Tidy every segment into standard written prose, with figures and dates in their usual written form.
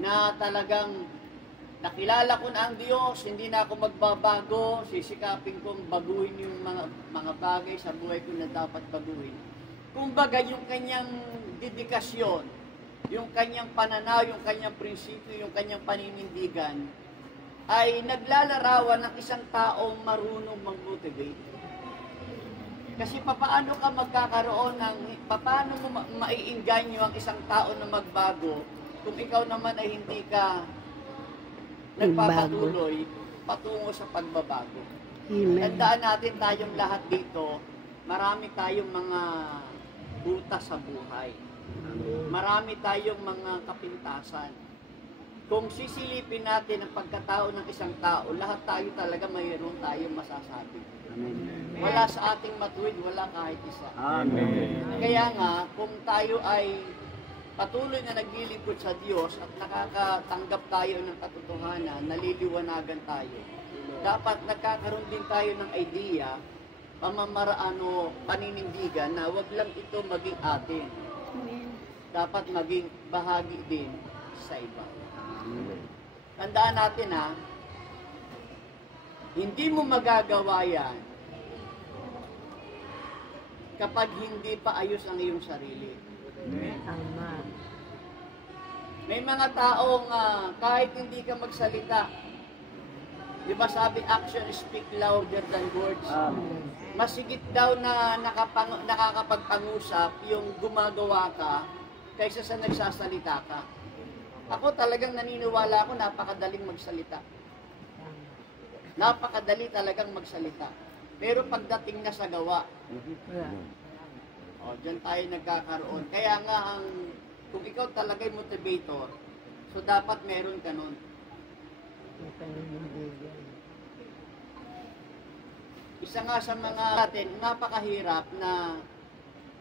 na talagang nakilala ko na ang Diyos, hindi na ako magbabago, sisikapin kong baguhin yung mga bagay sa buhay ko na dapat baguhin. Kumbaga, yung kanyang dedikasyon, yung kanyang pananaw, yung kanyang prinsipyo, yung kanyang paninindigan, ay naglalarawan ng isang taong marunong mag-motivate. Kasi paano ka magkakaroon paano mo maiinganyo ang isang tao na magbago kung ikaw naman ay hindi ka nagpapatuloy patungo sa pagbabago. Tandaan natin tayong lahat dito, marami tayong mga butas sa buhay. Marami tayong mga kapintasan. Kung sisilipin natin ang pagkatao ng isang tao, lahat tayo talaga mayroon tayong masasabi. Wala sa ating matuwid, wala kahit isa. Amen. Kaya nga, kung tayo ay patuloy na naglilingkod sa Diyos at nakakatanggap tayo ng katotohanan, naliliwanagan tayo, dapat nagkakaroon din tayo ng idea, pamamaraan o paninindigan na wag lang ito maging atin. Dapat maging bahagi din sa iba. Tandaan natin hindi mo magagawa yan kapag hindi pa ayos ang iyong sarili. Tama. May mga taong kahit hindi ka magsalita, di ba sabi, action speak louder than words? Masigit daw na nakakapagpangusap yung gumagawa ka kaysa sa nagsasalita ka. Ako talagang naniniwala ako, napakadaling magsalita. Napakadali talagang magsalita. Pero pagdating na sa gawa, dyan tayo nagkakaroon. Kaya nga, kung ikaw talaga'y motivator, so dapat meron ka nun. Isa nga sa mga natin, napakahirap na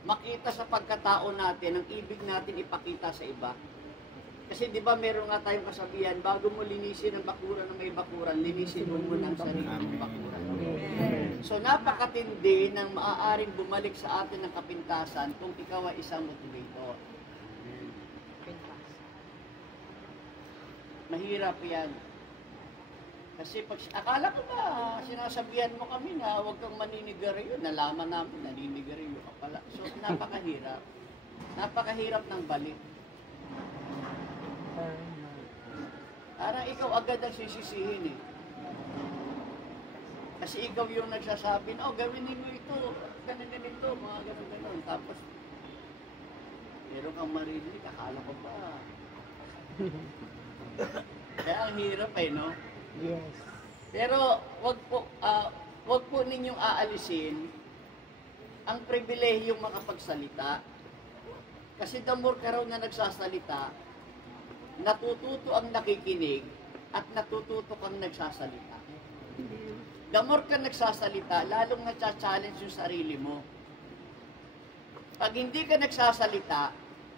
makita sa pagkatao natin ang ibig natin ipakita sa iba. Kasi di ba meron nga tayong kasabihan, bago mo linisin ang bakuran ng may bakuran, linisin mo muna ang sarili ng bakuran. So napakatindi ng maaaring bumalik sa atin ng kapintasan kung ikaw ay isang motivator. Mahirap yan. Kasi pag akala ko ba, sinasabihan mo kami na huwag kang maninigarilyo, nalaman namin naninigarilyo ka pala. So napakahirap. Napakahirap ng balik. Parang ikaw agad ang sisisihin Kasi ikaw yung nagsasabi na, gawin mo ito, ganito, mga ganun. Tapos, meron kang marinig, akala ko pa. Kaya ang hirap no? Yes. Pero, wag po ninyong aalisin ang pribilehiyong makapagsalita. Kasi the more ka raw na nagsasalita, natututo ang nakikinig at natututo kang nagsasalita. The more ka nagsasalita, lalong nagsa-challenge yung sarili mo. Pag hindi ka nagsasalita,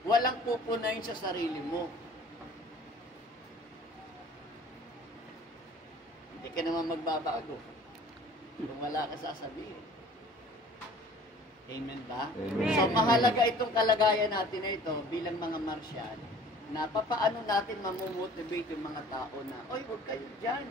walang pupunayin sa sarili mo. Hindi ka naman magbabago kung wala ka sasabihin. Amen ba? Amen. So mahalaga itong kalagayan natin na ito bilang mga marsyal, na papaano natin mamomotivate yung mga tao na, oy, huwag kayo dyan.